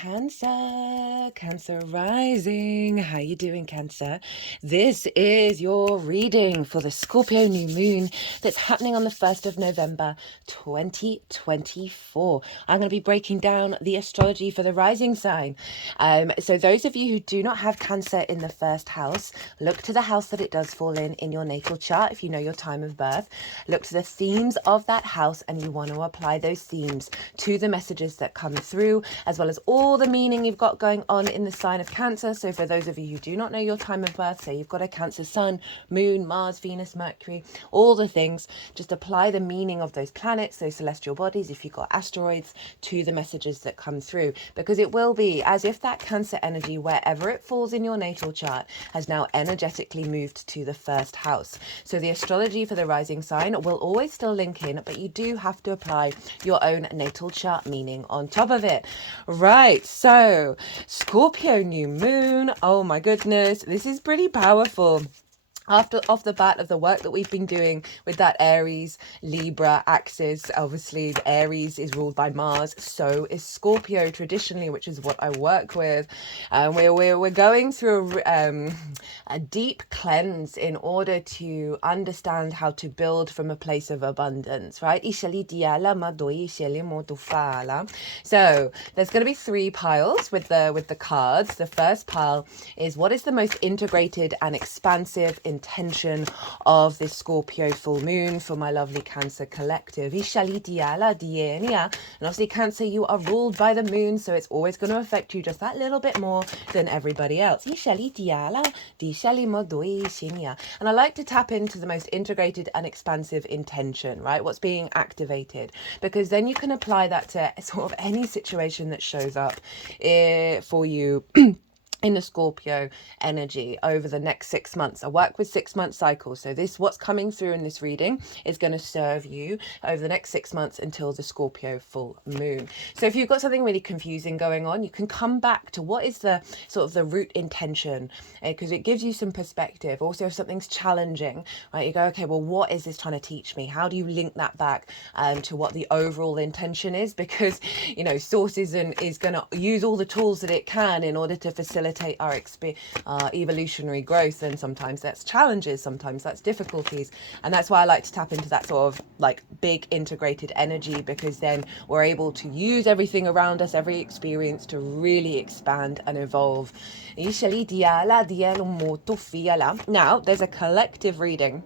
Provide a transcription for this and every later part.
Cancer rising. How you doing, Cancer? This is your reading for the Scorpio new moon that's happening on the 1st of November 2024. I'm going to be breaking down the astrology for the rising sign. So those of you who do not have Cancer in the first house, look to the house that it does fall in your natal chart if you know your time of birth. Look to the themes of that house and you want to apply those themes to the messages that come through, as well as all the meaning you've got going on in the sign of Cancer. So for those of you who do not know your time of birth, say you've got a Cancer sun, moon, Mars, Venus, Mercury, all the things, just apply the meaning of those planets, those celestial bodies, if you've got asteroids, to the messages that come through, because it will be as if that Cancer energy, wherever it falls in your natal chart, has now energetically moved to the first house. So the astrology for the rising sign will always still link in, but you do have to apply your own natal chart meaning on top of it. Right, so Scorpio new moon. Oh my goodness, this is pretty powerful. Off the bat of the work that we've been doing with that Aries Libra axis, obviously the Aries is ruled by Mars, so is Scorpio traditionally, which is what I work with. We're going through a deep cleanse in order to understand how to build from a place of abundance, right? So there's going to be 3 piles with the cards. The first pile is what is the most integrated and expansive intention of this Scorpio full moon for my lovely Cancer collective. And obviously Cancer, you are ruled by the moon, so it's always going to affect you just that little bit more than everybody else. And I like to tap into the most integrated and expansive intention, right? What's being activated, because then you can apply that to sort of any situation that shows up for you in the Scorpio energy over the next 6 months. I work with 6-month cycles. So what's coming through in this reading is going to serve you over the next 6 months until the Scorpio full moon. So if you've got something really confusing going on, you can come back to what is the sort of the root intention, because it gives you some perspective. Also, if something's challenging, right, you go, okay, well, what is this trying to teach me? How do you link that back to what the overall intention is? Because, you know, Source is going to use all the tools that it can in order to facilitate our evolutionary growth, and sometimes that's challenges, sometimes that's difficulties, and that's why I like to tap into that sort of like big integrated energy, because then we're able to use everything around us, every experience, to really expand and evolve. Now there's a collective reading.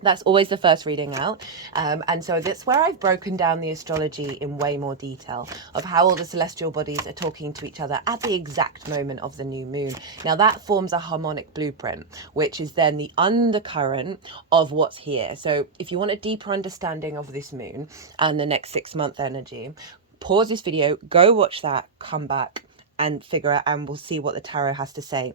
That's always the first reading out. And so that's where I've broken down the astrology in way more detail of how all the celestial bodies are talking to each other at the exact moment of the new moon. Now that forms a harmonic blueprint, which is then the undercurrent of what's here. So if you want a deeper understanding of this moon and the next 6-month energy, pause this video, go watch that, come back and figure out, and we'll see what the tarot has to say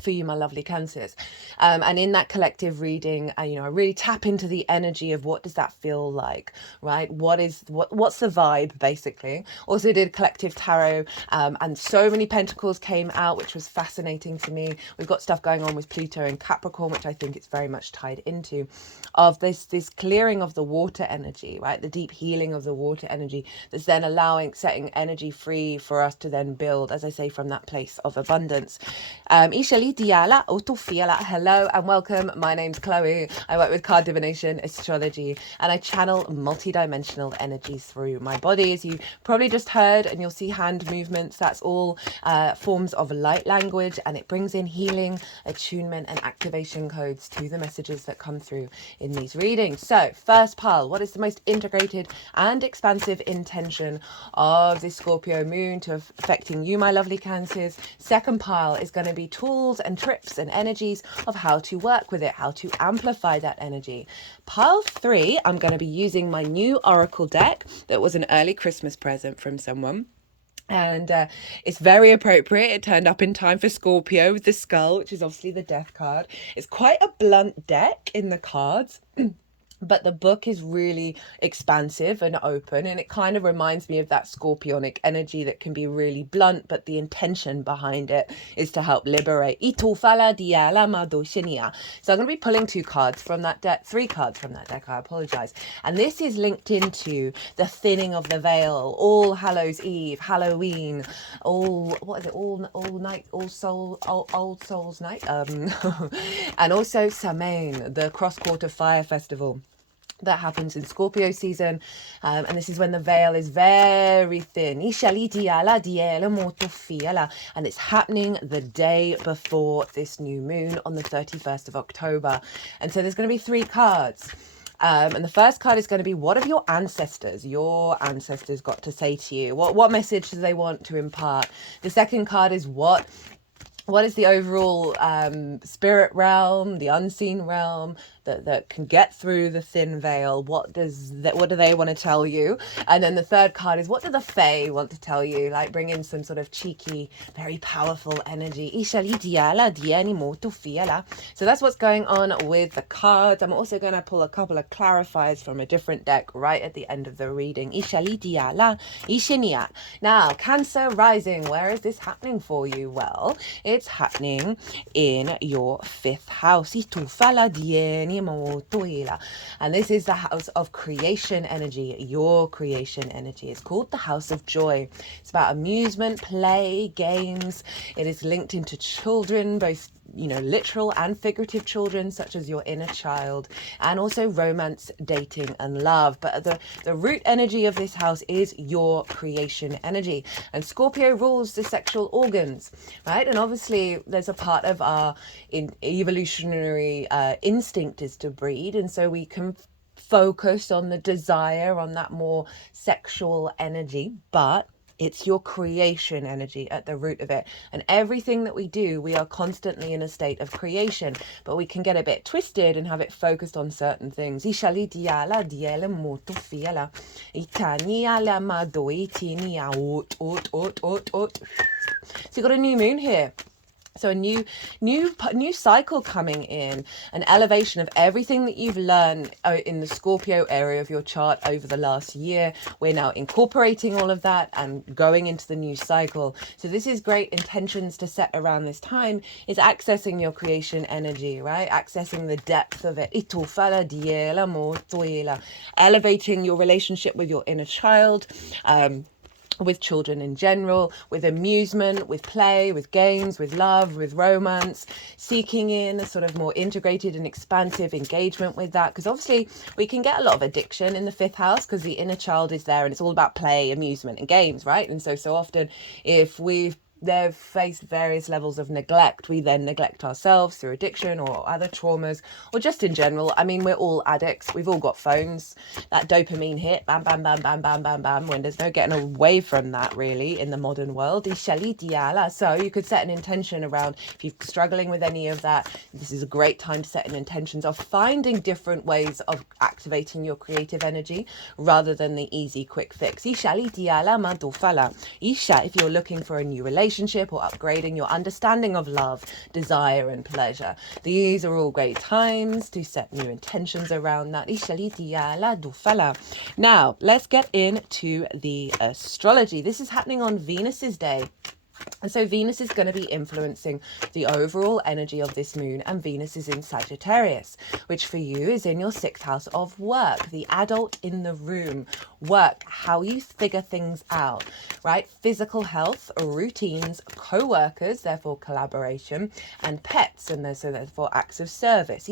for you, my lovely Cancers. And in that collective reading, I really tap into the energy of what does that feel like, right? What's the vibe, basically. Also did collective tarot, and so many pentacles came out, which was fascinating to me. We've got stuff going on with Pluto and Capricorn, which I think it's very much tied into, of this clearing of the water energy, right? The deep healing of the water energy that's then setting energy free for us to then build, as I say, from that place of abundance. Hello and welcome. My name's Chloe. I work with card divination, astrology, and I channel multi-dimensional energies through my body. As you probably just heard, and you'll see hand movements, that's all forms of light language, and it brings in healing, attunement, and activation codes to the messages that come through in these readings. So first pile, what is the most integrated and expansive intention of this Scorpio moon to affecting you, my lovely Cancers? Second pile is going to be tools and trips and energies of how to work with it, how to amplify that energy. Pile 3, I'm going to be using my new Oracle deck that was an early Christmas present from someone. And it's very appropriate. It turned up in time for Scorpio with the skull, which is obviously the death card. It's quite a blunt deck in the cards. but the book is really expansive and open, and it kind of reminds me of that scorpionic energy that can be really blunt, but the intention behind it is to help liberate. So I'm going to be pulling 2 cards from that deck, 3 cards from that deck, I apologize. And this is linked into the thinning of the veil, All Hallows Eve, Halloween, what is it, Old Souls Night, and also SAMHAIN, the cross-quarter fire festival that happens in Scorpio season, and this is when the veil is very thin, and it's happening the day before this new moon on the 31st of October. And so there's going to be 3 cards. And the first card is going to be, what have your ancestors got to say to you? What message do they want to impart? The second card is, what is the overall spirit realm, the unseen realm that can get through the thin veil? What do they want to tell you? And then the third card is, what do the Fae want to tell you? Like, bring in some sort of cheeky, very powerful energy. So that's what's going on with the cards. I'm also going to pull a couple of clarifiers from a different deck right at the end of the reading. Now, Cancer rising, where is this happening for you? Well, it's happening in your 5th house. And this is the house of creation energy, your creation energy. It's called the House of Joy. It's about amusement, play, games. It is linked into children, both literal and figurative children, such as your inner child, and also romance, dating, and love. But the root energy of this house is your creation energy. And Scorpio rules the sexual organs, right? And obviously there's a part of our evolutionary instinct is to breed, and so we can focus on the desire, on that more sexual energy, but it's your creation energy at the root of it. And everything that we do, we are constantly in a state of creation, but we can get a bit twisted and have it focused on certain things. So you got a new moon here. So a new cycle coming in, an elevation of everything that you've learned in the Scorpio area of your chart over the last year. We're now incorporating all of that and going into the new cycle. So this is great intentions to set around this time, is accessing your creation energy, right? Accessing the depth of it. Elevating your relationship with your inner child, with children in general, with amusement, with play, with games, with love, with romance, seeking in a sort of more integrated and expansive engagement with that. Because obviously we can get a lot of addiction in the 5th house because the inner child is there and it's all about play, amusement, and games, right? And so often if they've faced various levels of neglect, we then neglect ourselves through addiction or other traumas, or just in general. I mean, we're all addicts. We've all got phones. That dopamine hit, bam, bam, bam, bam, bam, bam, bam, when there's no getting away from that really in the modern world. So you could set an intention around, if you're struggling with any of that, this is a great time to set an intentions of finding different ways of activating your creative energy rather than the easy quick fix. If you're looking for a new relationship or upgrading your understanding of love, desire, and pleasure, these are all great times to set new intentions around that. Now, let's get into the astrology. This is happening on Venus's day. And so Venus is going to be influencing the overall energy of this moon, and Venus is in Sagittarius, which for you is in your 6th house of work, the adult in the room, work, how you figure things out, right? Physical health, routines, co-workers, therefore collaboration, and pets, and therefore acts of service.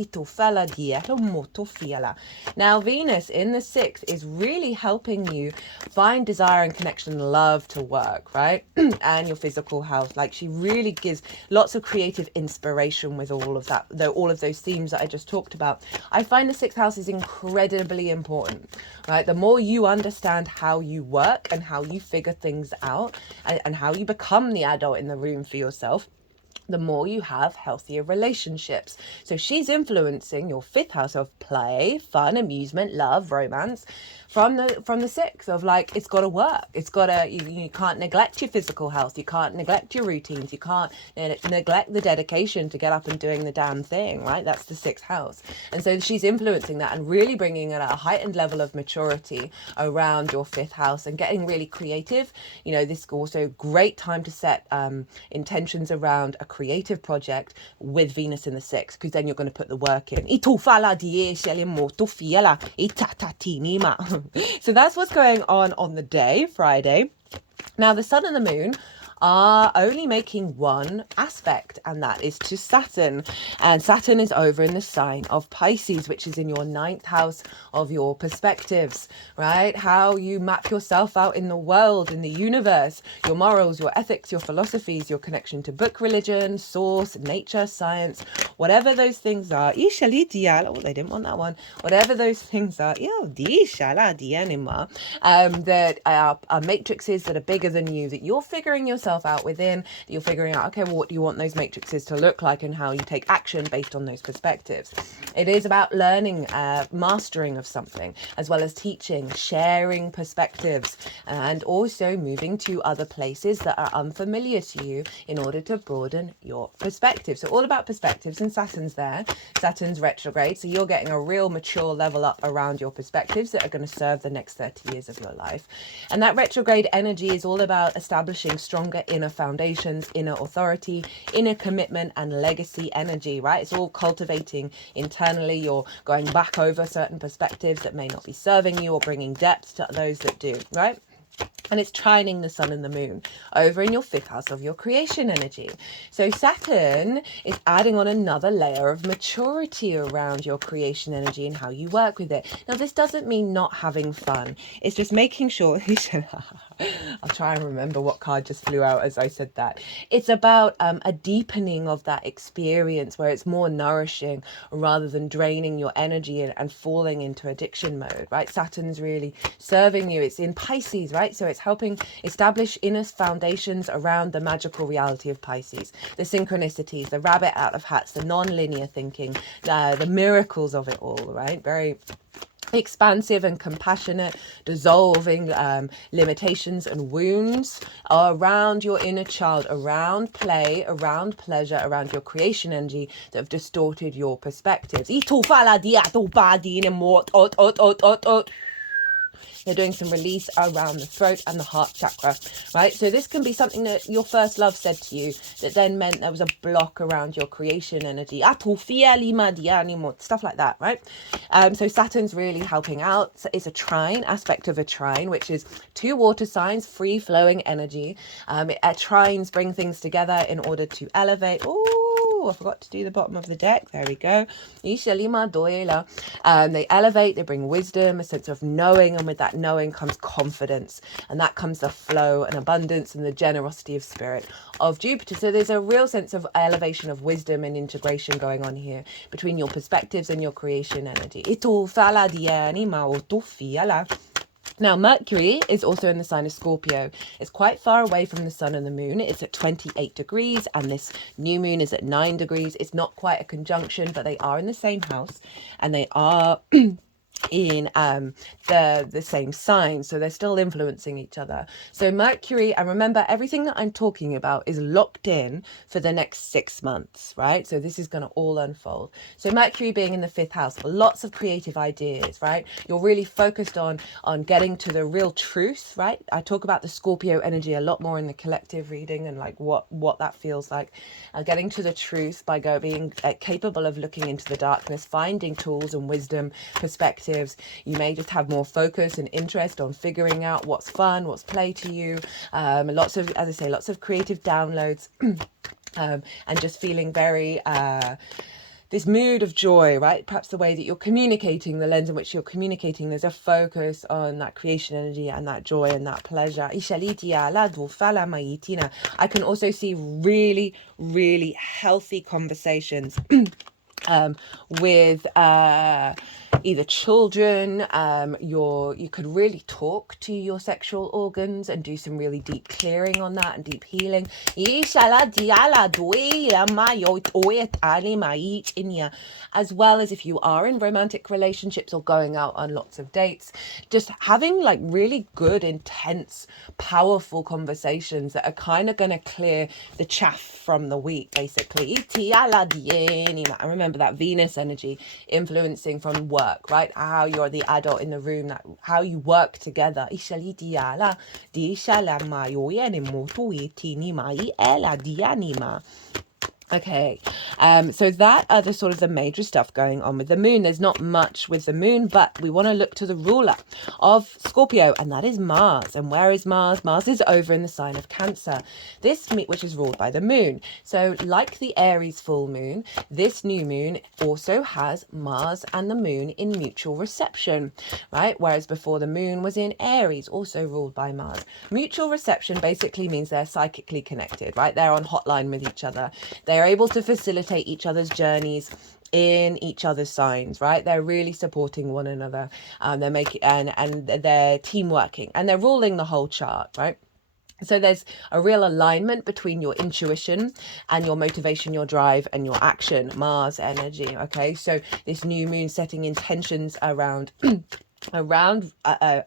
Now Venus in the 6th is really helping you find desire and connection and love to work, right? And your physical health. Like, she really gives lots of creative inspiration with all of that, though all of those themes that I just talked about. I find the 6th house is incredibly important, right? The more you understand how you work and how you figure things out, and how you become the adult in the room for yourself, the more you have healthier relationships. So she's influencing your 5th house of play, fun, amusement, love, romance, from the 6th of like, it's got to work. It's got to, you can't neglect your physical health. You can't neglect your routines. You can't neglect the dedication to get up and doing the damn thing, right? That's the 6th house. And so she's influencing that and really bringing it at a heightened level of maturity around your 5th house and getting really creative. You know, this is also great time to set intentions around a creative project with Venus in the 6th, because then you're going to put the work in. So that's what's going on the day, Friday. Now, the sun and the moon are only making one aspect, and that is to Saturn. And Saturn is over in the sign of Pisces, which is in your 9th house of your perspectives, right? How you map yourself out in the world, in the universe, your morals, your ethics, your philosophies, your connection to book, religion, source, nature, science, whatever those things are. Oh, they didn't want that one. Whatever those things are, that are matrices that are bigger than you, that you're figuring yourself out within, that you're figuring out, okay, well, what do you want those matrices to look like, and how you take action based on those perspectives. It is about learning, mastering of something, as well as teaching, sharing perspectives, and also moving to other places that are unfamiliar to you in order to broaden your perspective. So all about perspectives, and Saturn's there. Saturn's retrograde, so you're getting a real mature level up around your perspectives that are going to serve the next 30 years of your life. And that retrograde energy is all about establishing stronger inner foundations, inner authority, inner commitment, and legacy energy, right? It's all cultivating internally. You're going back over certain perspectives that may not be serving you, or bringing depth to those that do, right? And it's trining the sun and the moon over in your 5th house of your creation energy. So Saturn is adding on another layer of maturity around your creation energy and how you work with it. Now, this doesn't mean not having fun. It's just making sure... I'll try and remember what card just flew out as I said that. It's about a deepening of that experience where it's more nourishing rather than draining your energy and falling into addiction mode, right? Saturn's really serving you. It's in Pisces, right? So it's helping establish inner foundations around the magical reality of Pisces, the synchronicities, the rabbit out of hats, the non-linear thinking, the miracles of it all, right? Very expansive and compassionate, dissolving limitations and wounds around your inner child, around play, around pleasure, around your creation energy that have distorted your perspectives. You're doing some release around the throat and the heart chakra, right? So this can be something that your first love said to you that then meant there was a block around your creation energy. Stuff like that, right? So Saturn's really helping out. So it's a trine, aspect of a trine, which is 2 water signs, free-flowing energy. Trines bring things together in order to elevate. I forgot to do the bottom of the deck. There we go. They elevate, they bring wisdom, a sense of knowing, and with that knowing comes confidence, and that comes the flow and abundance and the generosity of spirit of Jupiter. So there's a real sense of elevation of wisdom and integration going on here between your perspectives and your creation energy. Now, Mercury is also in the sign of Scorpio. It's quite far away from the sun and the moon. It's at 28 degrees, and this new moon is at 9 degrees. It's not quite a conjunction, but they are in the same house, and they are in the same sign, so they're still influencing each other. So Mercury, and remember, everything that I'm talking about is locked in for the next 6 months, right? So this is going to all unfold. So Mercury being in the 5th house, lots of creative ideas, right? You're really focused on getting to the real truth, right? I talk about the Scorpio energy a lot more in the collective reading, and like what that feels like, getting to the truth by being capable of looking into the darkness, finding tools and wisdom, perspective. You may just have more focus and interest on figuring out what's fun, what's play to you. Lots of, as I say, lots of creative downloads, and just feeling very this mood of joy, right? Perhaps the way that you're communicating, the lens in which you're communicating, there's a focus on that creation energy and that joy and that pleasure. I can also see really, really healthy conversations with either children, you could really talk to your sexual organs and do some really deep clearing on that and deep healing. As well as if you are in romantic relationships or going out on lots of dates, just having like really good, intense, powerful conversations that are kind of going to clear the chaff from the wheat, basically. I remember that Venus energy influencing from work, right? How you're the adult in the room, that how you work together. Okay, so that are the sort of the major stuff going on with the moon. There's not much with the moon, but we want to look to the ruler of Scorpio, and that is Mars. And where is Mars? Mars is over in the sign of Cancer, which is ruled by the moon. So like the Aries full moon, this new moon also has Mars and the moon in mutual reception, right? Whereas before, the moon was in Aries, also ruled by Mars. Mutual reception basically means they're psychically connected, right? They're on hotline with each other. They're able to facilitate each other's journeys in each other's signs, right? They're really supporting one another. They're making and they're team working, and they're ruling the whole chart, right? So there's a real alignment between your intuition and your motivation, your drive, and your action. Mars energy. Okay, so this new moon setting intentions around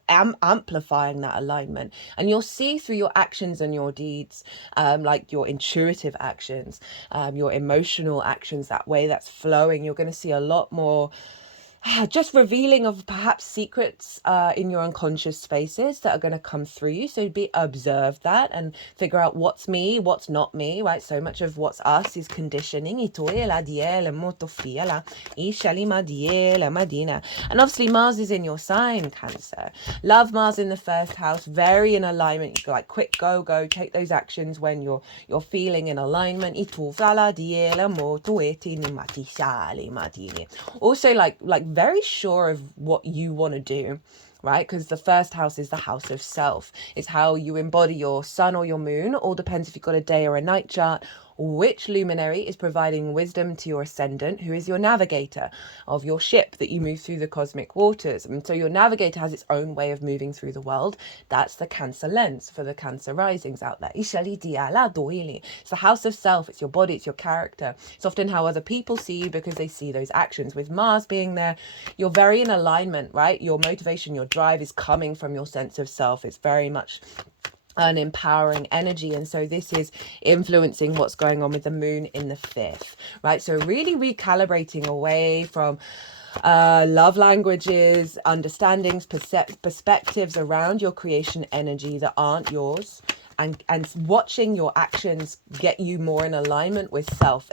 amplifying that alignment, and you'll see through your actions and your deeds, like your intuitive actions, your emotional actions, that way that's flowing. You're going to see a lot more just revealing of perhaps secrets in your unconscious spaces that are going to come through you. So observe that and figure out what's me, what's not me, right? So much of what's us is conditioning. And obviously Mars is in your sign, Cancer. Love Mars in the first house, very in alignment. You go like quick, go, take those actions when you're feeling in alignment. Also like very sure of what you want to do, right? Because the first house is the house of self. It's how you embody your sun or your moon. All depends if you've got a day or a night chart. Which luminary is providing wisdom to your ascendant, who is your navigator of your ship that you move through the cosmic waters. And so your navigator has its own way of moving through the world. That's the Cancer lens for the Cancer risings out there. It's the house of self. It's your body. It's your character. It's often how other people see you because they see those actions. With Mars being there, you're very in alignment, right? Your motivation, your drive is coming from your sense of self. It's very much an empowering energy, and so this is influencing what's going on with the moon in the 5th, right? So really recalibrating away from love languages, understandings, perspectives around your creation energy that aren't yours, and watching your actions get you more in alignment with self.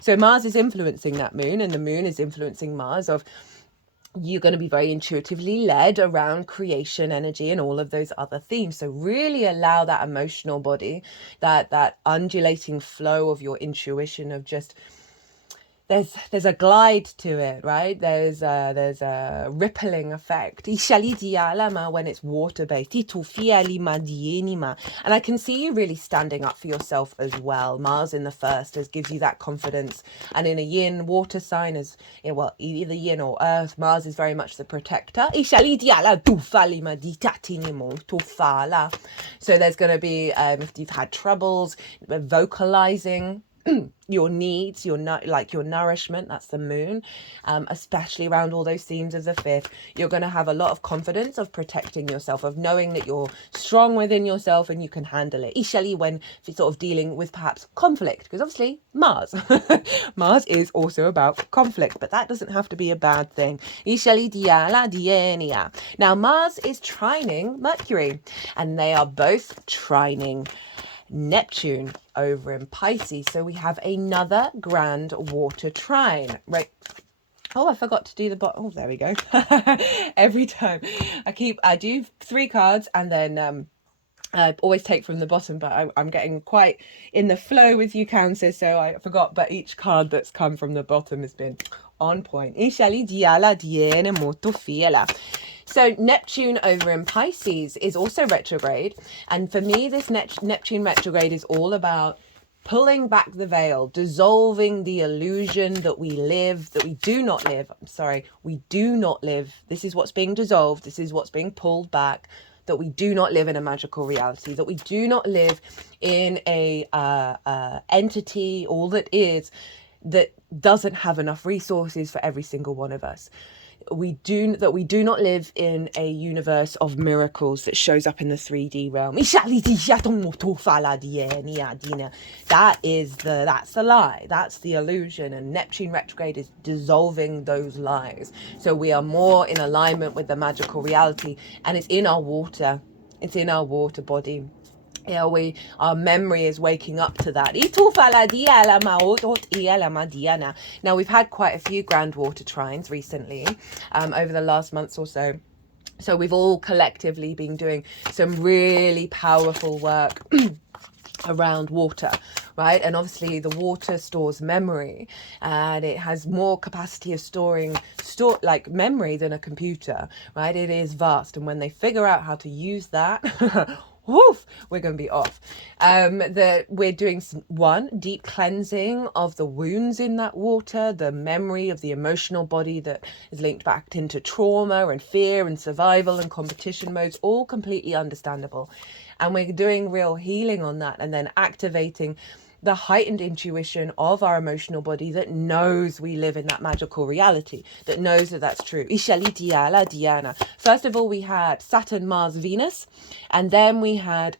So Mars is influencing that moon, and the moon is influencing Mars. Of you're going to be very intuitively led around creation energy and all of those other themes. So really allow that emotional body, that undulating flow of your intuition, of just there's a glide to it, right? There's a rippling effect when it's water based. And I can see you really standing up for yourself as well. Mars in the 1st gives you that confidence, and in a yin water sign, as well, either yin or earth, Mars is very much the protector. So there's going to be if you've had troubles vocalizing your needs, your nourishment, that's the moon, especially around all those themes of the 5th, you're going to have a lot of confidence of protecting yourself, of knowing that you're strong within yourself and you can handle it. Especially when you're sort of dealing with perhaps conflict, because obviously Mars Mars is also about conflict, but that doesn't have to be a bad thing. Now Mars is trining Mercury, and they are both trining Neptune over in Pisces. So we have another grand water trine, right? Oh, I forgot to do the bottom. Oh, there we go. Every time I do 3 cards, and then I always take from the bottom, but I'm getting quite in the flow with you, Cancer, so I forgot. But each card that's come from the bottom has been on point. So Neptune over in Pisces is also retrograde. And for me, this Neptune retrograde is all about pulling back the veil, dissolving the illusion that we live, that we do not live. I'm sorry, we do not live. This is what's being dissolved. This is what's being pulled back, that we do not live in a magical reality, that we do not live in a entity, all that is, that doesn't have enough resources for every single one of us. We do not live in a universe of miracles that shows up in the 3D realm. That's the lie. That's the illusion. And Neptune retrograde is dissolving those lies. So we are more in alignment with the magical reality, and it's in our water. It's in our water body. Yeah, our memory is waking up to that. Now, we've had quite a few grand water trines recently, over the last months or so. So we've all collectively been doing some really powerful work around water, right? And obviously the water stores memory, and it has more capacity of storing like memory than a computer, right? It is vast. And when they figure out how to use that, woof, we're going to be off. We're doing one deep cleansing of the wounds in that water, the memory of the emotional body that is linked back into trauma and fear and survival and competition modes, all completely understandable. And we're doing real healing on that, and then activating the heightened intuition of our emotional body that knows we live in that magical reality, that knows that that's true. First of all, we had Saturn, Mars, Venus, and then we had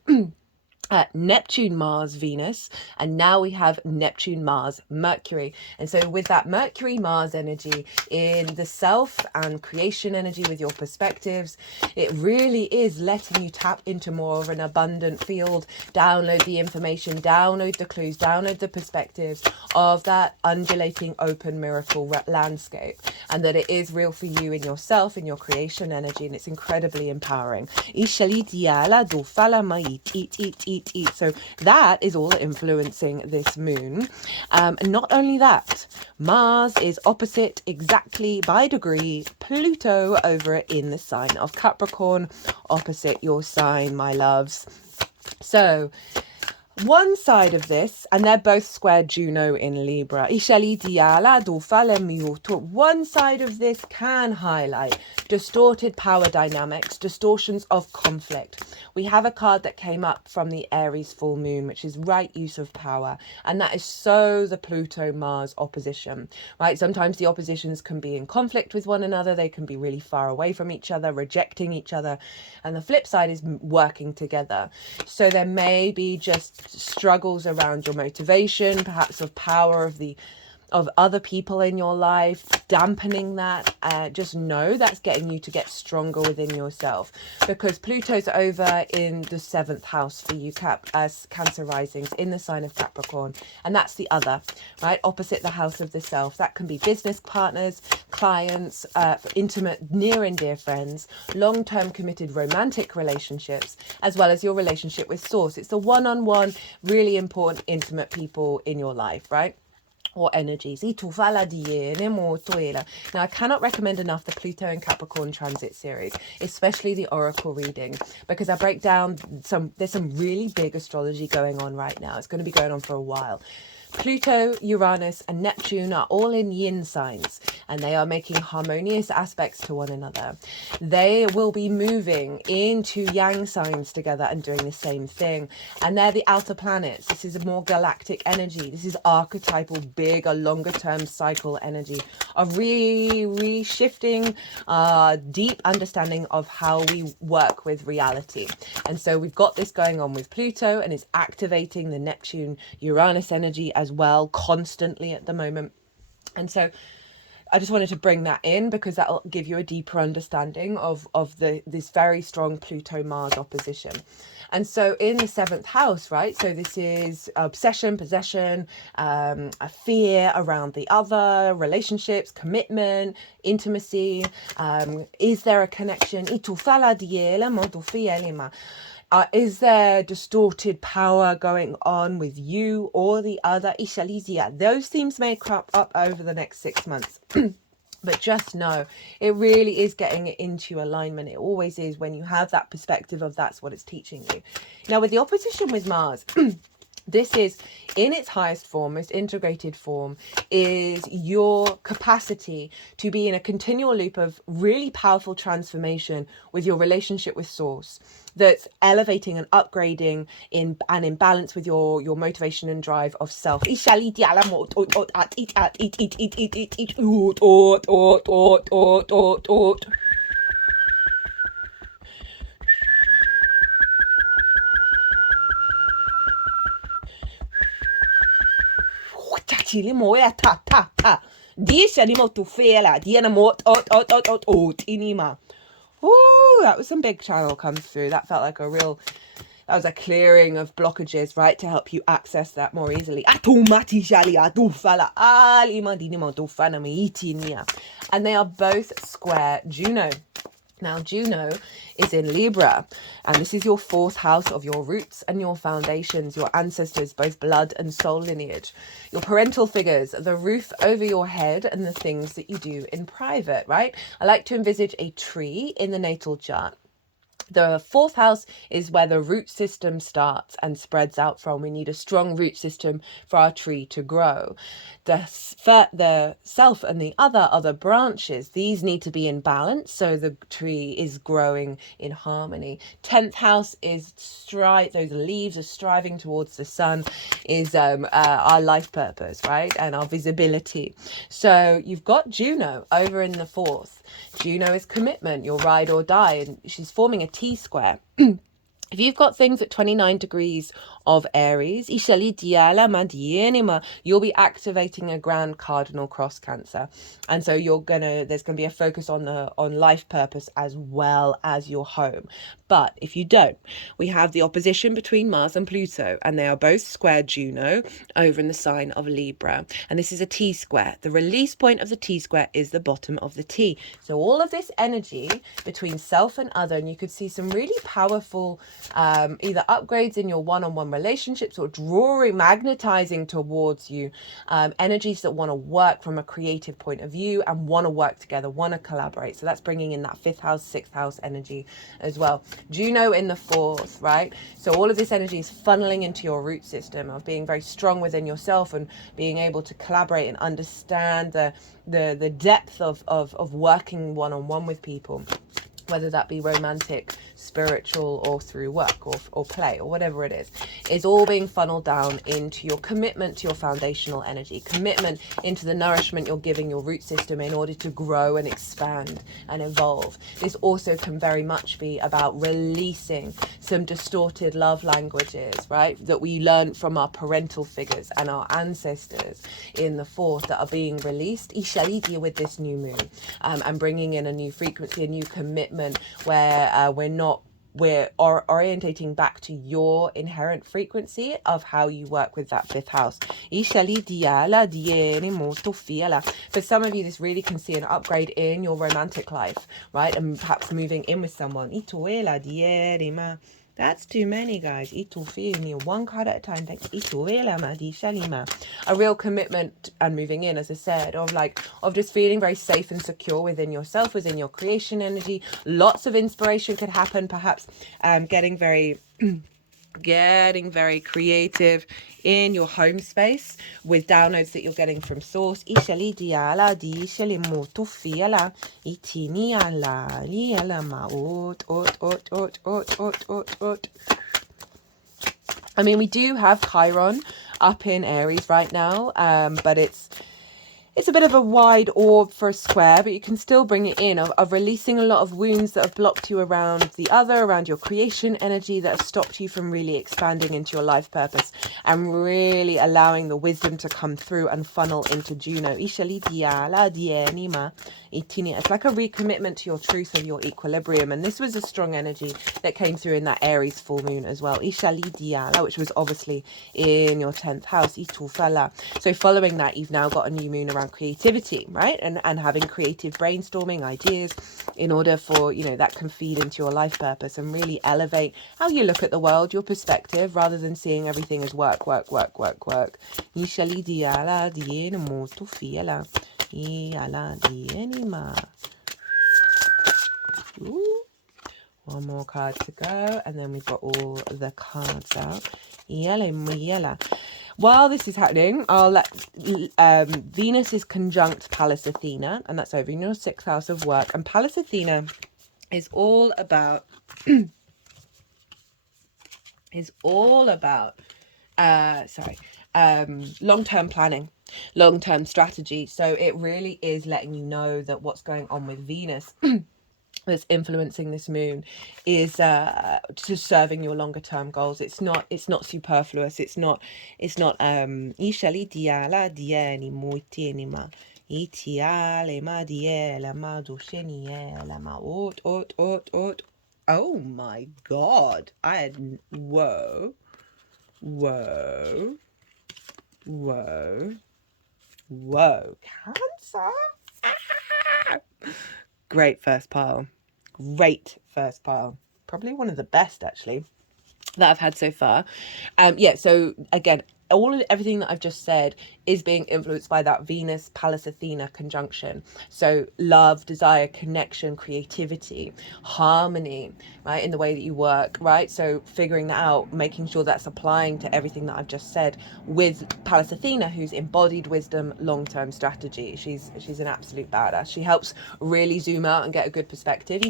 Neptune, Mars, Venus, and now we have Neptune, Mars, Mercury. And so with that Mercury, Mars energy in the self and creation energy with your perspectives, it really is letting you tap into more of an abundant field, download the information, download the clues, download the perspectives of that undulating open miracle landscape, and that it is real for you in yourself, in your creation energy, and it's incredibly empowering. So that is all influencing this moon. Not only that, Mars is opposite exactly by degree Pluto over in the sign of Capricorn, opposite your sign, my loves. So one side of this, and they're both square Juno in Libra. One side of this can highlight distorted power dynamics, distortions of conflict. We have a card that came up from the Aries full moon, which is right use of power. And that is so the Pluto-Mars opposition, right? Sometimes the oppositions can be in conflict with one another. They can be really far away from each other, rejecting each other. And the flip side is working together. So there may be just struggles around your motivation, perhaps of power of other people in your life, dampening that. Just know that's getting you to get stronger within yourself, because Pluto's over in the 7th house for you as Cancer risings in the sign of Capricorn, and that's the other, right, opposite the house of the self. That can be business partners, clients, intimate near and dear friends, long-term committed romantic relationships, as well as your relationship with source. It's the one-on-one, really important, intimate people in your life, right? Or energies. Now, I cannot recommend enough the Pluto and Capricorn transit series, especially the oracle reading, because I break down there's some really big astrology going on right now. It's going to be going on for a while. Pluto, Uranus, and Neptune are all in yin signs, and they are making harmonious aspects to one another. They will be moving into yang signs together and doing the same thing. And they're the outer planets. This is a more galactic energy. This is archetypal, bigger, longer term cycle energy of reshifting deep understanding of how we work with reality. And so we've got this going on with Pluto, and it's activating the Neptune Uranus energy as well constantly at the moment. And so I just wanted to bring that in because that'll give you a deeper understanding of this very strong Pluto-Mars opposition. And so in the 7th house, right, so this is obsession, possession, a fear around the other, relationships, commitment, intimacy. Is there a connection? Is there distorted power going on with you or the other? Those themes may crop up over the next 6 months. But just know, it really is getting it into alignment. It always is when you have that perspective of that's what it's teaching you. Now, with the opposition with Mars, this is in its highest form, most integrated form, is your capacity to be in a continual loop of really powerful transformation with your relationship with Source, that's elevating and upgrading in balance with your motivation and drive of self. Ooh, that was some big channel comes through. That felt like that was a clearing of blockages, right? To help you access that more easily. And they are both square Juno. Now, Juno is in Libra, and this is your 4th house of your roots and your foundations, your ancestors, both blood and soul lineage, your parental figures, the roof over your head, and the things that you do in private, right? I like to envisage a tree in the natal chart. The 4th house is where the root system starts and spreads out from. We need a strong root system for our tree to grow. The self and the other branches, these need to be in balance so the tree is growing in harmony. 10th house is those leaves are striving towards the sun, is our life purpose, right? And our visibility. So you've got Juno over in the 4th. Juno is commitment, your ride or die, and she's forming a T-square. If you've got things at 29 degrees of Aries, you'll be activating a grand cardinal cross Cancer. And so there's gonna be a focus on life purpose as well as your home. But if you don't, we have the opposition between Mars and Pluto, and they are both square Juno over in the sign of Libra. And this is a T-square. The release point of the T-square is the bottom of the T. So all of this energy between self and other, and you could see some really powerful either upgrades in your one-on-one relationships or magnetizing towards you, energies that want to work from a creative point of view and want to work together, want to collaborate. So that's bringing in that 5th house, 6th house energy as well. Juno in the 4th, right? So all of this energy is funneling into your root system of being very strong within yourself and being able to collaborate and understand the depth of working one-on-one with people, whether that be romantic, spiritual, or through work or play or whatever it is all being funneled down into your commitment to your foundational energy, commitment into the nourishment you're giving your root system in order to grow and expand and evolve. This also can very much be about releasing some distorted love languages, right, that we learned from our parental figures and our ancestors in the 4th that are being released with this new moon, and bringing in a new frequency, a new commitment where we're orientating back to your inherent frequency of how you work with that 5th house. For some of you, this really can see an upgrade in your romantic life, right? And perhaps moving in with someone. That's too many, guys. One card at a time. Thanks. A real commitment and moving in, as I said, of just feeling very safe and secure within yourself, within your creation energy. Lots of inspiration could happen, perhaps getting very creative in your home space with downloads that you're getting from Source. I mean, we do have Chiron up in Aries right now, but it's a bit of a wide orb for a square, but you can still bring it in of releasing a lot of wounds that have blocked you around your creation energy, that have stopped you from really expanding into your life purpose and really allowing the wisdom to come through and funnel into Juno. It's like a recommitment to your truth of your equilibrium, and this was a strong energy that came through in that Aries full moon as well, which was obviously in your 10th house. So following that, you've now got a new moon around creativity, right? And having creative brainstorming ideas in order for, that can feed into your life purpose and really elevate how you look at the world, your perspective, rather than seeing everything as work. Iala dienima. Ooh. One more card to go, and then we've got all the cards out. While this is happening, I'll let Venus is conjunct Pallas Athena, and that's over in your 6th house of work. And Pallas Athena is all about long-term planning, long-term strategy. So it really is letting you know that what's going on with Venus that's influencing this moon is to serving your longer term goals. It's not superfluous. It's not ishali diala dieni muitinima itiale ma diela ma dosheniela ma ot. Oh my god, I had whoa Cancer. Great first pile. Probably one of the best, actually, that I've had so far. Yeah, so again, everything that I've just said is being influenced by that Venus Pallas Athena conjunction. So love, desire, connection, creativity, harmony, right, in the way that you work, right? So figuring that out, making sure that's applying to everything that I've just said with Pallas Athena, who's embodied wisdom, long-term strategy. She's an absolute badass. She helps really zoom out and get a good perspective. So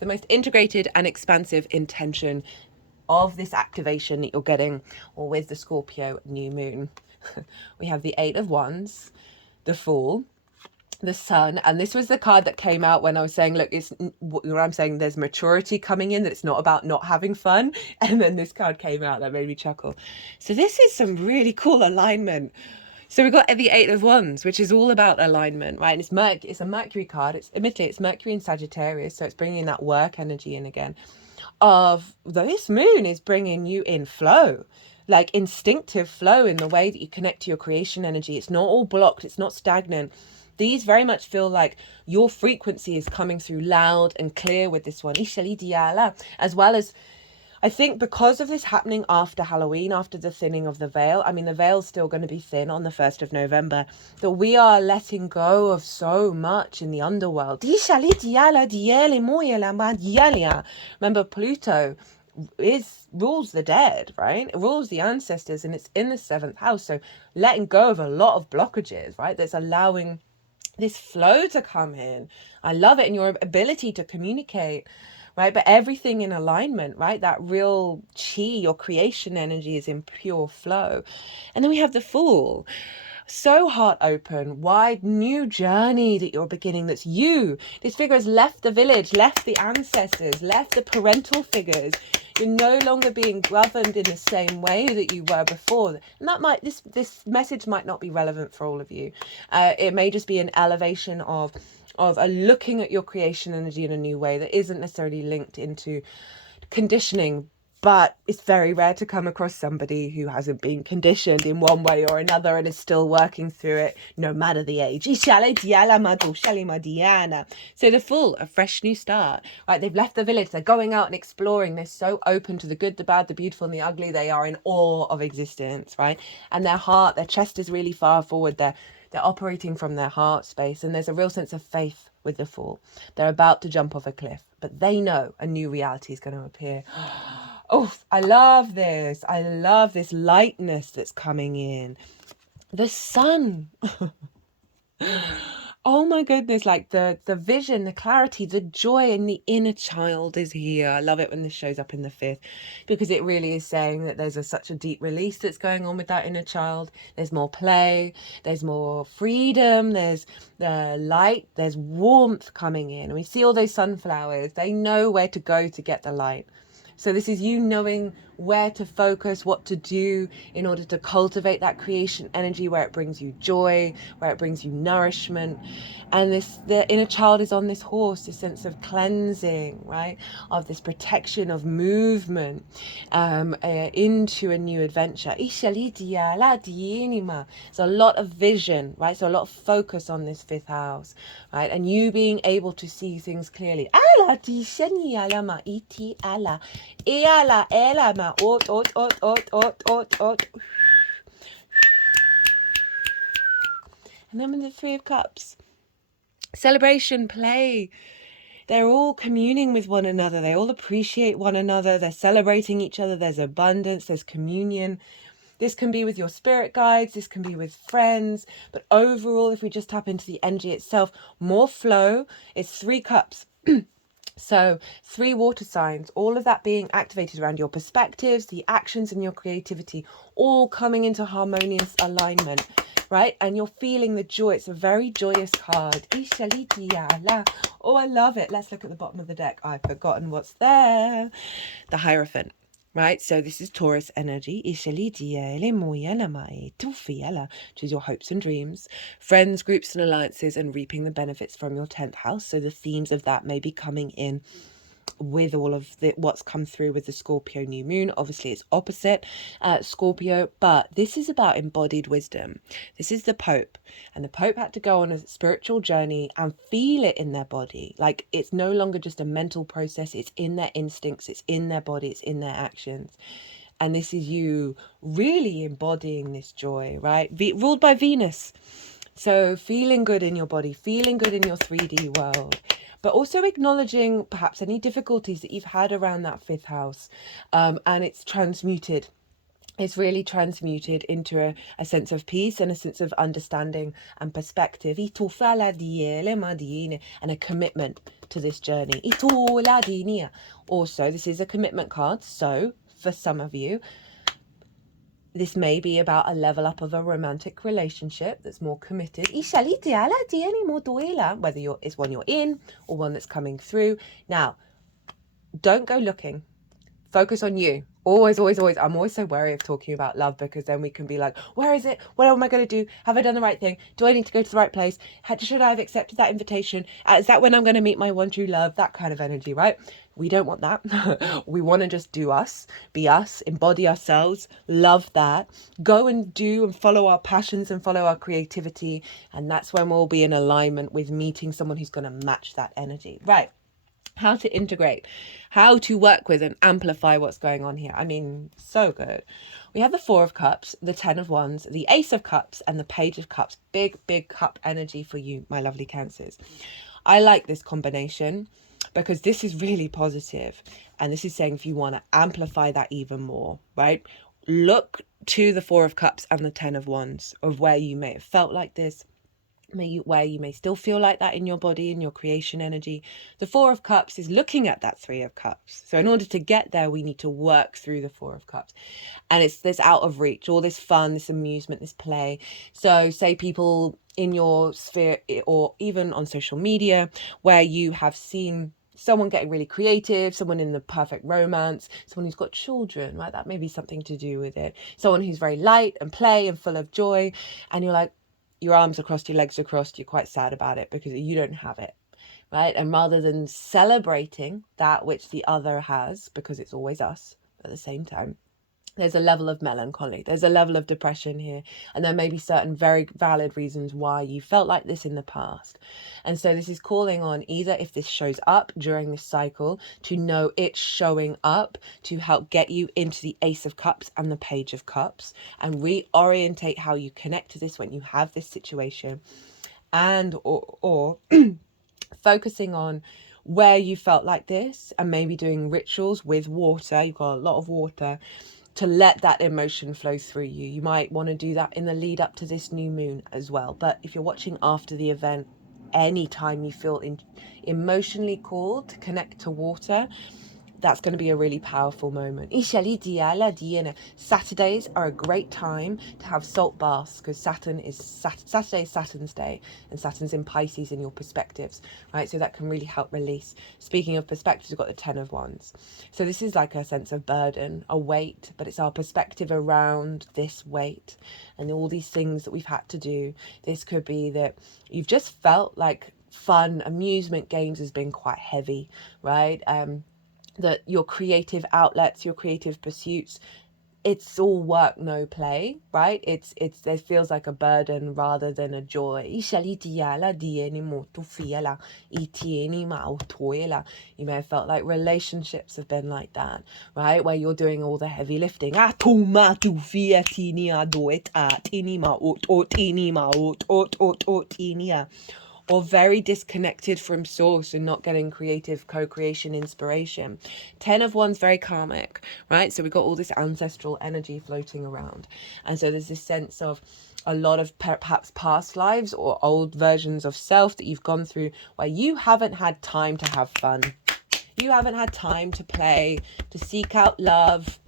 the most integrated and expansive intention of this activation that you're getting, or with the Scorpio new moon, we have the 8 of Wands, the Fool, the Sun, and this was the card that came out when I was saying, look, it's where I'm saying there's maturity coming in, that it's not about not having fun, and then this card came out that made me chuckle. So this is some really cool alignment. So we've got the 8 of Wands, which is all about alignment, right? And it's a Mercury card. It's Mercury in Sagittarius, so it's bringing that work energy in again. Of this moon is bringing you in flow, like instinctive flow in the way that you connect to your creation energy. It's not all blocked. It's not stagnant. These very much feel like your frequency is coming through loud and clear with this one. As well as, I think because of this happening after Halloween, after the thinning of the veil, I mean, the veil's still going to be thin on the 1st of November, that we are letting go of so much in the underworld. Remember, Pluto rules the dead, right? It rules the ancestors, and it's in the 7th house. So letting go of a lot of blockages, right? That's allowing this flow to come in. I love it. And your ability to communicate, right? But everything in alignment, right? That real chi, your creation energy, is in pure flow. And then we have the Fool. So heart open, wide, new journey that you're beginning. That's you. This figure has left the village, left the ancestors, left the parental figures. You're no longer being governed in the same way that you were before. And that might, this message might not be relevant for all of you. It may just be an elevation of a looking at your creation energy in a new way that isn't necessarily linked into conditioning. But it's very rare to come across somebody who hasn't been conditioned in one way or another and is still working through it, no matter the age. So the Fool, a fresh new start, right? They've left the village. They're going out and exploring. They're so open to the good, the bad, the beautiful, and the ugly. They are in awe of existence, right? And their heart, their chest is really far forward. They're operating from their heart space. And there's a real sense of faith with the Fool. They're about to jump off a cliff, but they know a new reality is going to appear. Oh, I love this. I love this lightness that's coming in. The Sun. Oh my goodness, like the vision, the clarity, the joy in the inner child is here. I love it when this shows up in the 5th, because it really is saying that there's such a deep release that's going on with that inner child. There's more play, there's more freedom, there's the light, there's warmth coming in. And we see all those sunflowers. They know where to go to get the light. So this is you knowing where to focus, what to do in order to cultivate that creation energy, where it brings you joy, where it brings you nourishment. And the inner child is on this horse, this sense of cleansing, right? Of this protection, of movement into a new adventure. So a lot of vision, right? So a lot of focus on this 5th house, right? And you being able to see things clearly. And then with the Three of Cups, celebration, play. They're all communing with one another. They all appreciate one another. They're celebrating each other. There's abundance. There's communion. This can be with your spirit guides. This can be with friends. But overall, if we just tap into the energy itself, more flow. It's 3 cups. So 3 water signs, all of that being activated around your perspectives, the actions and your creativity, all coming into harmonious alignment, right? And you're feeling the joy. It's a very joyous card. Oh, I love it. Let's look at the bottom of the deck. I've forgotten what's there. The Hierophant. Right, so this is Taurus energy. Choose your hopes and dreams, friends, groups and alliances, and reaping the benefits from your 10th house. So the themes of that may be coming in with all of what's come through with the Scorpio new moon. Obviously it's opposite Scorpio, but this is about embodied wisdom. This is the Pope, and the Pope had to go on a spiritual journey and feel it in their body. Like, it's no longer just a mental process, it's in their instincts, it's in their body, it's in their actions. And this is you really embodying this joy, right? Ruled by Venus. So feeling good in your body, feeling good in your 3D world, but also acknowledging perhaps any difficulties that you've had around that 5th house. And it's transmuted. It's really transmuted into a sense of peace and a sense of understanding and perspective. And a commitment to this journey. Also, this is a commitment card. So for some of you, this may be about a level up of a romantic relationship that's more committed. Whether it's one you're in or one that's coming through. Now, don't go looking. Focus on you. Always, always, always. I'm always so wary of talking about love, because then we can be like, where is it? What am I going to do? Have I done the right thing? Do I need to go to the right place? Should I have accepted that invitation? Is that when I'm going to meet my one true love? That kind of energy, right? We don't want that. We want to just do us, be us, embody ourselves, love that, go and do and follow our passions and follow our creativity. And that's when we'll be in alignment with meeting someone who's going to match that energy. Right. How to integrate, how to work with and amplify what's going on here. I mean, so good. We have the 4 of Cups, the 10 of Wands, the Ace of Cups, and the Page of Cups. Big, big cup energy for you, my lovely Cancers. I like this combination because this is really positive. And this is saying if you want to amplify that even more, right? Look to the 4 of Cups and the 10 of Wands of where you may have felt like this, where you may still feel like that in your body, in your creation energy. The 4 of Cups is looking at that 3 of Cups. So in order to get there, we need to work through the 4 of Cups. And it's this out of reach, all this fun, this amusement, this play. So say people in your sphere or even on social media where you have seen someone getting really creative, someone in the perfect romance, someone who's got children, right? That may be something to do with it. Someone who's very light and play and full of joy. And you're like, your arms are crossed, your legs are crossed, you're quite sad about it because you don't have it, right? And rather than celebrating that which the other has, because it's always us at the same time, there's a level of melancholy, there's a level of depression here, and there may be certain very valid reasons why you felt like this in the past. And so this is calling on, either if this shows up during this cycle, to know it's showing up to help get you into the Ace of Cups and the Page of Cups and reorientate how you connect to this when you have this situation, and or focusing on where you felt like this and maybe doing rituals with water. You've got a lot of water to let that emotion flow through you. You might want to do that in the lead up to this new moon as well. But if you're watching after the event, anytime you feel emotionally called to connect to water, that's going to be a really powerful moment. Saturdays are a great time to have salt baths because Saturday is Saturn's day, and Saturn's in Pisces in your perspectives, right? So that can really help release. Speaking of perspectives, we've got the 10 of Wands. So this is like a sense of burden, a weight, but it's our perspective around this weight and all these things that we've had to do. This could be that you've just felt like fun, amusement, games has been quite heavy, right? That your creative outlets, your creative pursuits it's all work, no play, right? It feels like a burden rather than a joy. You may have felt like relationships have been like that, right? Where you're doing all the heavy lifting. Or very disconnected from source and not getting creative co-creation inspiration. 10 of Wands, very karmic, right? So we've got all this ancestral energy floating around. And so there's this sense of a lot of perhaps past lives or old versions of self that you've gone through where you haven't had time to have fun. You haven't had time to play, to seek out love,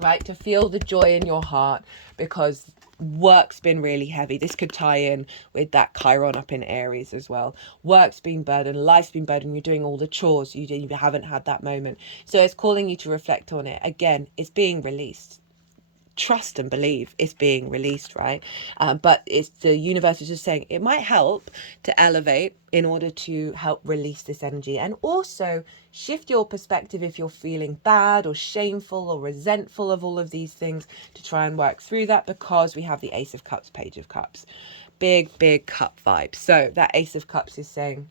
right? To feel the joy in your heart because work's been really heavy. This could tie in with that Chiron up in Aries as well. Work's been burdened, life's been burdened, you're doing all the chores, you haven't had that moment. So it's calling you to reflect on it. Again, it's being released. Trust and believe it's being released, right? But it's the universe is just saying it might help to elevate in order to help release this energy, and also shift your perspective if you're feeling bad or shameful or resentful of all of these things, to try and work through that, because we have the Ace of Cups, Page of Cups, big cup vibe. So that Ace of Cups is saying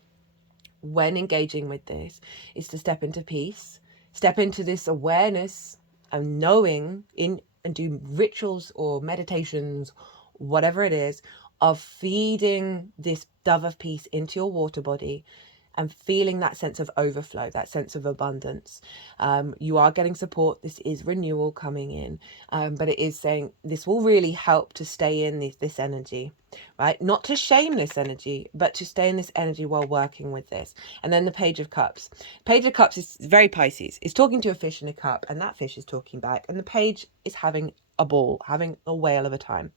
when engaging with this is to step into peace, step into this awareness of knowing in and do rituals or meditations, whatever it is, of feeding this dove of peace into your water body and feeling that sense of overflow, that sense of abundance. You are getting support. This is renewal coming in, but it is saying this will really help to stay in this energy, right? Not to shame this energy, but to stay in this energy while working with this. And then the Page of Cups. Page of Cups is very Pisces. It's talking to a fish in a cup, and that fish is talking back. And the page is having a ball, having a whale of a time.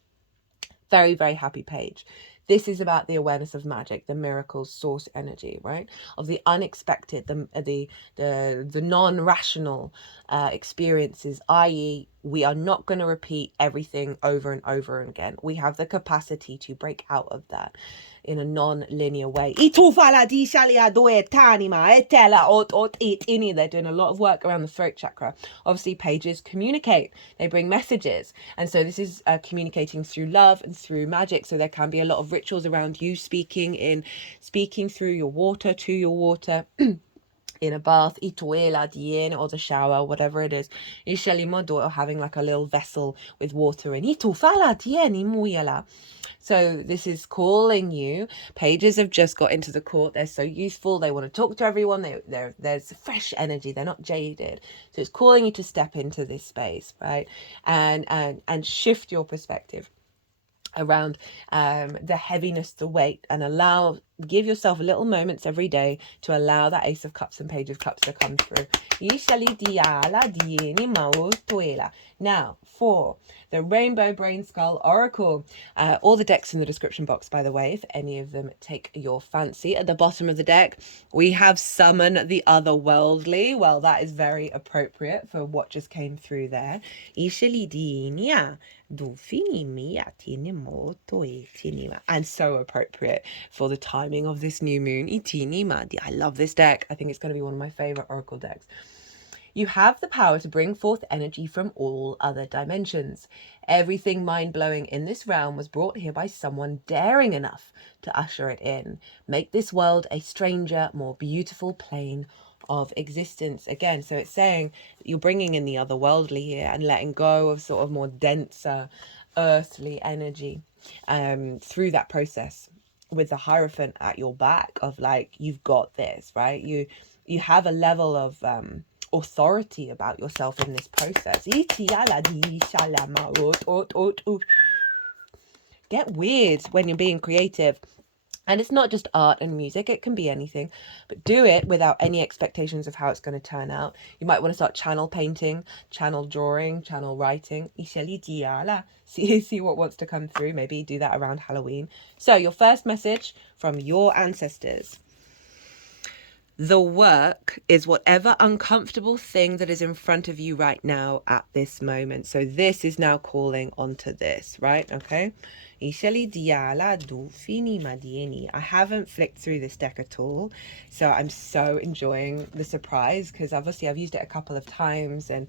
Very happy page. This is about the awareness of magic, the miracles, source energy, right? Of the unexpected, the non-rational experiences, i.e. we are not going to repeat everything over and over again. We have the capacity to break out of that in a non-linear way. They're doing a lot of work around the throat chakra. Obviously, pages communicate. They bring messages. And so this is communicating through love and through magic. So there can be a lot of rituals around you speaking through your water, to your water. In a bath, or the shower, whatever it is. Or having like a little vessel with water in. So this is calling you. Pages have just got into the court. They're so useful. They want to talk to everyone. There's fresh energy. They're not jaded. So it's calling you to step into this space, right? And shift your perspective around the heaviness, the weight, and give yourself little moments every day to allow that Ace of Cups and Page of Cups to come through. Now, for the Rainbow Brainskull Oracle, all the decks in the description box, by the way, if any of them take your fancy. At the bottom of the deck, we have Summon the Otherworldly. Well, that is very appropriate for what just came through there. And so appropriate for the timing of this new moon. I love this deck. I think it's going to be one of my favorite oracle decks. You have the power to bring forth energy from all other dimensions. Everything mind-blowing in this realm was brought here by someone daring enough to usher it in. Make this world a stranger, more beautiful plane of existence. Again, so it's saying you're bringing in the otherworldly here and letting go of sort of more denser earthly energy through that process, with the Hierophant at your back of like, you've got this, right? You have a level of authority about yourself in this process. Get weird when you're being creative. And it's not just art and music, it can be anything, but do it without any expectations of how it's going to turn out. You might want to start channel painting, channel drawing, channel writing. See what wants to come through. Maybe do that around Halloween. So your first message from your ancestors. The work is whatever uncomfortable thing that is in front of you right now at this moment. So this is now calling onto this, right? Okay. I haven't flicked through this deck at all, so I'm so enjoying the surprise, because obviously I've used it a couple of times and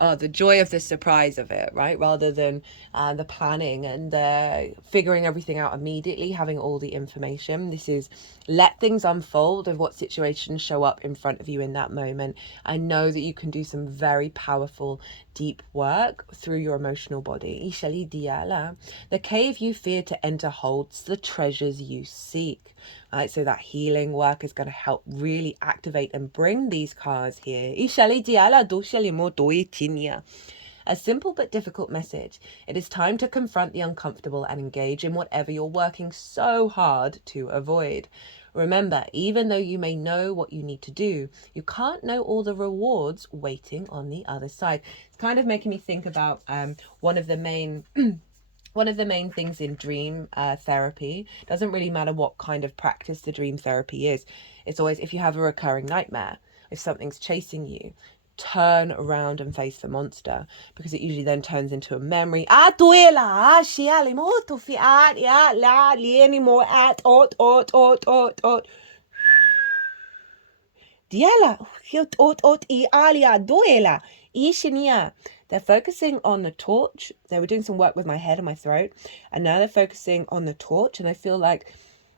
the joy of the surprise of it, right? Rather than the planning and figuring everything out immediately, having all the information. This is let things unfold of what situations show up in front of you in that moment. I know that you can do some very powerful, deep work through your emotional body. Ishali Diala. The cave you fear to enter holds the treasures you seek. Right, so that healing work is going to help really activate and bring these cards here. A simple but difficult message. It is time to confront the uncomfortable and engage in whatever you're working so hard to avoid. Remember, even though you may know what you need to do, you can't know all the rewards waiting on the other side. It's kind of making me think about one of the main things in dream therapy. Doesn't really matter what kind of practice the dream therapy is. It's always, if you have a recurring nightmare, if something's chasing you, turn around and face the monster, because it usually then turns into a memory. They're focusing on the torch. They were doing some work with my head and my throat, and now they're focusing on the torch. And I feel like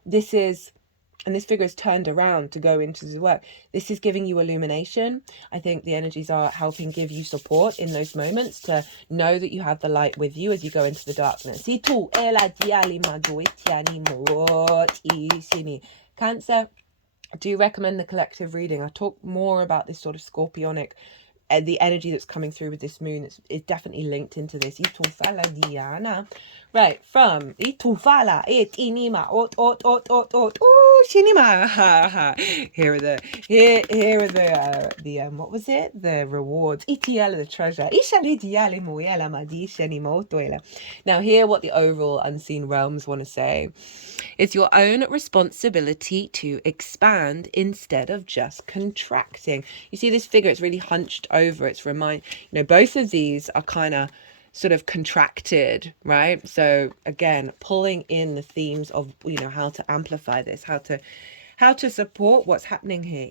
this figure is turned around to go into the work. This is giving you illumination. I think the energies are helping give you support in those moments to know that you have the light with you as you go into the darkness. Cancer, I do recommend the collective reading. I talk more about this sort of scorpionic, the energy that's coming through with this moon. Is definitely linked into this. Right, from Itufala, Inima, Shinima. Here are the what was it? The rewards. Itiala, the treasure. Now, here what the overall unseen realms want to say. It's your own responsibility to expand instead of just contracting. You see this figure, it's really hunched over. It's both of these are kind of sort of contracted, right? So again, pulling in the themes of, how to amplify this, how to support what's happening here.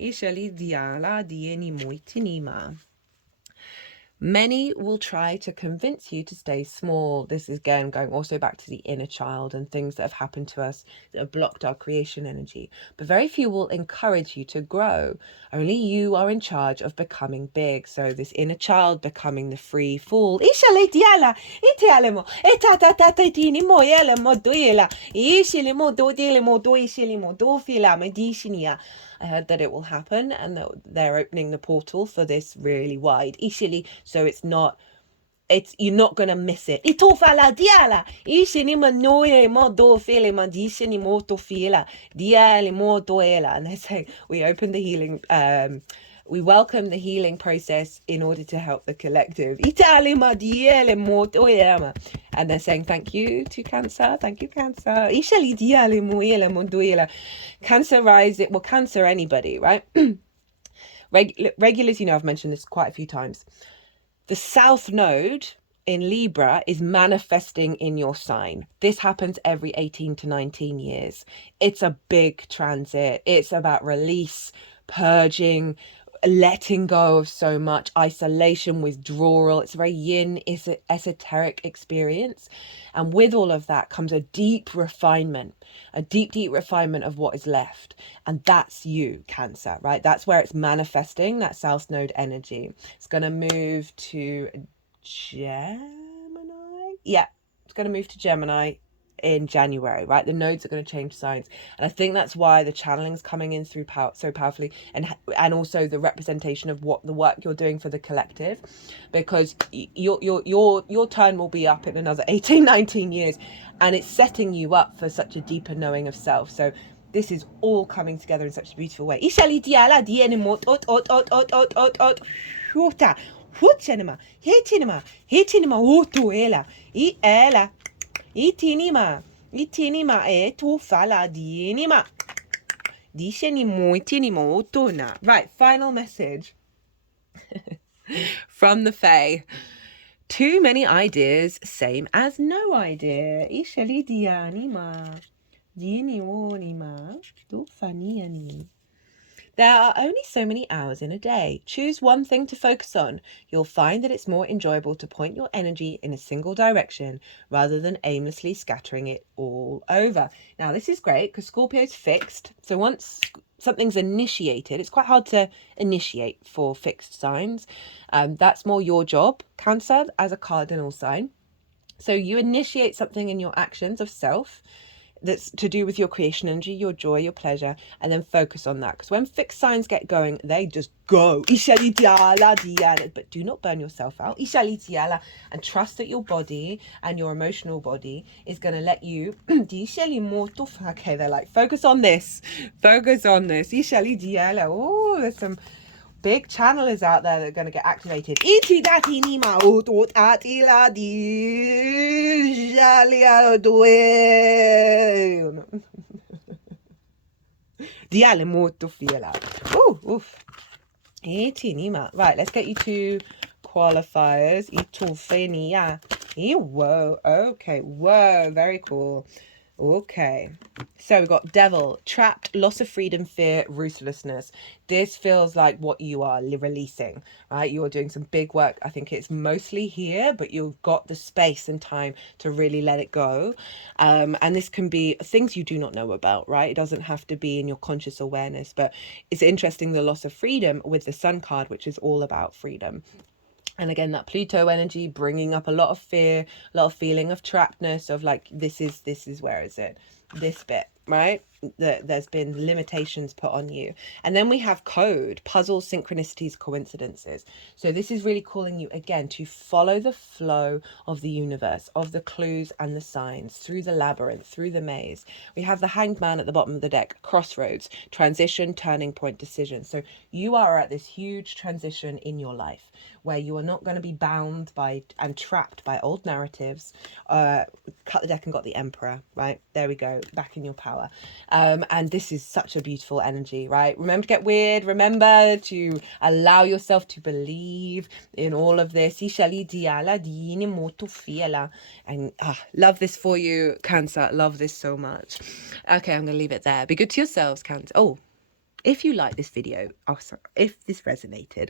Many will try to convince you to stay small. This is again going also back to the inner child and things that have happened to us that have blocked our creation energy. But very few will encourage you to grow. Only you are in charge of becoming big. So this inner child becoming the free fall. I heard that it will happen and that they're opening the portal for this really wide. So you're not going to miss it. And they say we open the healing, we welcome the healing process in order to help the collective. And they're saying thank you to Cancer. Thank you, Cancer. Cancer rising, well, Cancer, anybody, right? Regulars, I've mentioned this quite a few times. The South Node in Libra is manifesting in your sign. This happens every 18 to 19 years. It's a big transit. It's about release, purging, letting go of so much, isolation, withdrawal. It's a very yin, esoteric experience. And with all of that comes a deep refinement of what is left. And that's you, Cancer, right? That's where it's manifesting, that South Node energy. It's going to move to Gemini. Yeah, it's going to move to Gemini in January, right? The nodes are going to change signs, and I think that's why the channeling is coming in through so powerfully, and also the representation of what the work you're doing for the collective, because your turn will be up in another 18-19 years, and it's setting you up for such a deeper knowing of self. So this is all coming together in such a beautiful way. Itinima e tu fala dinima. Right, final message from the Fae. Too many ideas, same as no idea. There are only so many hours in a day. Choose one thing to focus on. You'll find that it's more enjoyable to point your energy in a single direction rather than aimlessly scattering it all over. Now, this is great because Scorpio's fixed. So once something's initiated, it's quite hard to initiate for fixed signs. That's more your job, Cancer, as a cardinal sign. So you initiate something in your actions of self that's to do with your creation energy, your joy, your pleasure, and then focus on that. Because when fixed signs get going, they just go. But do not burn yourself out. And trust that your body and your emotional body is going to let you. Okay, they're like, focus on this. Focus on this. Oh, there's some big channelers out there that are going to get activated. Right, let's get you to qualifiers. Whoa, okay, whoa, very cool. Okay, so we've got devil, trapped, loss of freedom, fear, ruthlessness. This feels like what you are releasing, right? You're doing some big work. I think it's mostly here, but you've got the space and time to really let it go. And this can be things you do not know about, right? It doesn't have to be in your conscious awareness, but it's interesting, the loss of freedom with the Sun card, which is all about freedom. And again, that Pluto energy bringing up a lot of fear, a lot of feeling of trappedness, of like, this is where is it? This bit, right? There's been limitations put on you. And then we have code, puzzles, synchronicities, coincidences. So this is really calling you again to follow the flow of the universe, of the clues and the signs, through the labyrinth, through the maze. We have the Hanged Man at the bottom of the deck, crossroads, transition, turning point, decision. So you are at this huge transition in your life where you are not going to be bound by and trapped by old narratives. Cut the deck and got the Emperor, right? There we go, back in your power. And this is such a beautiful energy, right? Remember to get weird. Remember to allow yourself to believe in all of this. And love this for you, Cancer. Love this so much. Okay, I'm going to leave it there. Be good to yourselves, Cancer. Oh, if you like this video, if this resonated,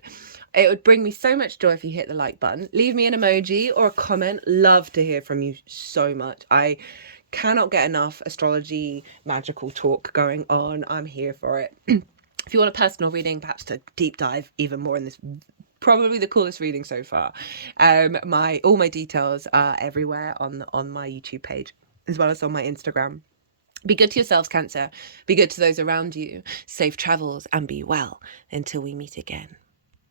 it would bring me so much joy if you hit the like button. Leave me an emoji or a comment. Love to hear from you so much. I cannot get enough astrology, magical talk going on. I'm here for it. If you want a personal reading, perhaps to deep dive even more in this, probably the coolest reading so far, all my details are everywhere on my YouTube page, as well as on my Instagram. Be good to yourselves, Cancer. Be good to those around you. Safe travels and be well until we meet again.